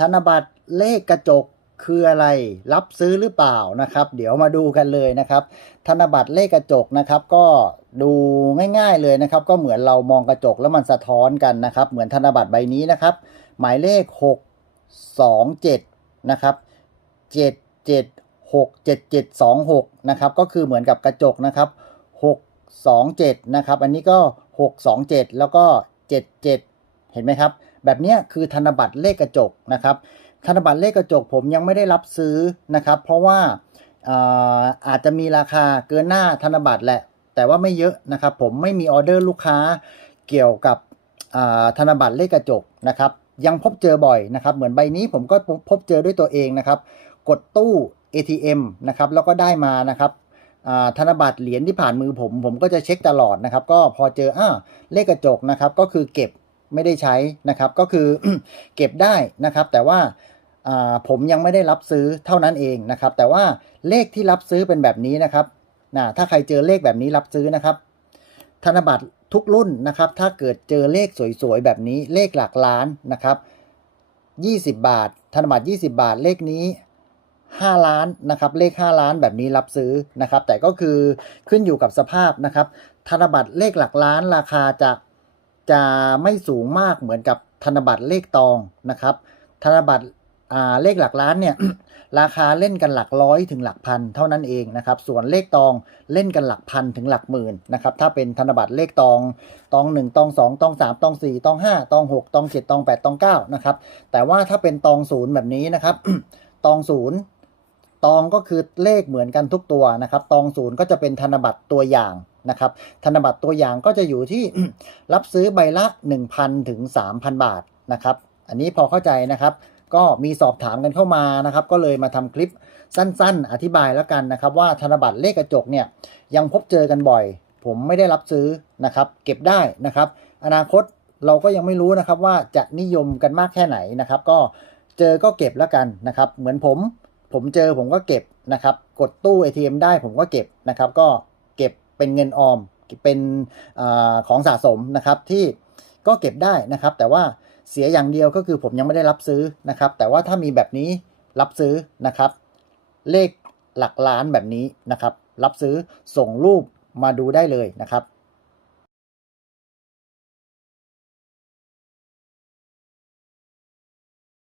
ธนบัตรเลขกระจกคืออะไรรับซื้อหรือเปล่านะครับ เดี๋ยวมาดูกันเลยนะครับ ธนบัตรเลขกระจกนะครับ ก็ดูง่ายๆเลยนะครับ ก็เหมือนเรามองกระจกแล้วมันสะท้อนกันนะครับ เหมือนธนบัตรใบนี้นะครับ หมายเลข 6 2 7นะครับ7 7 6 7 7 2 6นะครับก็คือเหมือนกับกระจกนะครับ 6 2 7นะครับอันนี้ก็ 6 2 7 แล้วก็ 7 7 เห็นไหมครับ แบบนี้คือธนบัตรเลขกระจกนะครับ ธนบัตรเลขกระจกผมยังไม่ได้รับซื้อนะครับ เพราะว่าอาอาจจะมีราคาเกินหน้าธนบัตรแหละ แต่ว่าไม่เยอะนะครับ ผมไม่มีออเดอร์ลูกค้าเกี่ยวกับธนบัตรเลขกระจกนะครับ ยังพบเจอบ่อยนะครับ เหมือนใบนี้ผมก็พบเจอด้วยตัวเองนะครับ กดตู้ ATM นะครับแล้วก็ได้มานะครับธนบัตรเหรียญที่ผ่านมือผม ผมก็จะเช็คตลอดนะครับ ก็พอเจออ่าเลขกระจกนะครับ ก็คือเก็บ ไม่ได้ใช้นะครับ ก็คือเก็บได้นะครับ แต่ว่าผมยังไม่ได้รับซื้อเท่านั้นเองนะครับ แต่ว่าเลขที่รับซื้อเป็นแบบนี้นะครับนะถ้าใครเจอเลขแบบนี้รับซื้อนะครับ ธนบัตรทุกรุ่นนะครับ ถ้าเกิดเจอเลขสวยๆแบบนี้ เลขหลักล้านนะครับ 20 บาท ธนบัตร 20 บาทเลขนี้ 5 ล้านนะครับ เลข 5 ล้านแบบนี้รับซื้อนะครับ แต่ก็คือขึ้นอยู่กับสภาพนะครับ ธนบัตรเลขหลักล้านราคาจะ จะไม่สูงมากเหมือนกับธนบัตรเลขตองนะครับ ธนบัตรเลขหลักล้านเนี่ยราคาเล่นกันหลักร้อยถึงหลักพันเท่านั้นเองนะครับ ส่วนเลขตองเล่นกันหลักพันถึงหลักหมื่นนะครับ ถ้าเป็นธนบัตรเลขตองตอง1ตอง2ตอง3ตอง4ตอง5ตอง6ตอง7ตอง8ตอง9นะครับ แต่ว่าถ้าเป็นตองศูนย์แบบนี้นะครับ ตองศูนย์ตองก็คือเลขเหมือนกันทุกตัวนะครับ ตองศูนย์ก็จะเป็นธนบัตรตัวอย่างนะครับ ธนบัตรตัวอย่างก็จะอยู่ที่รับซื้อใบละ 1,000 ถึง 3,000 บาทนะครับ อันนี้พอเข้าใจนะครับ ก็มีสอบถามกันเข้ามานะครับ ก็เลยมาทำคลิปสั้นๆ อธิบายแล้วกันนะครับ ว่าธนบัตรเลขกระจกเนี่ยยังพบเจอกันบ่อย ผมไม่ได้รับซื้อนะครับ เก็บได้นะครับ อนาคตเราก็ยังไม่รู้นะครับว่าจะนิยมกันมากแค่ไหนนะครับ ก็เจอก็เก็บแล้วกันนะครับ เหมือนผม ผมเจอผมก็เก็บนะครับ กดตู้ ATM ได้ผมก็เก็บนะครับ ก็เก็บ เป็นเงินออมเป็นอของสะสมนะครับที่ก็เก็บได้นะครับ แต่ว่าเสียอย่างเดียวก็คือผมยังไม่ได้รับซื้อนะครับ แต่ว่าถ้ามีแบบนี้รับซื้อนะครับ เลขหลักล้านแบบนี้นะครับ รับซื้อส่งรูปมาดูได้เลยนะครับ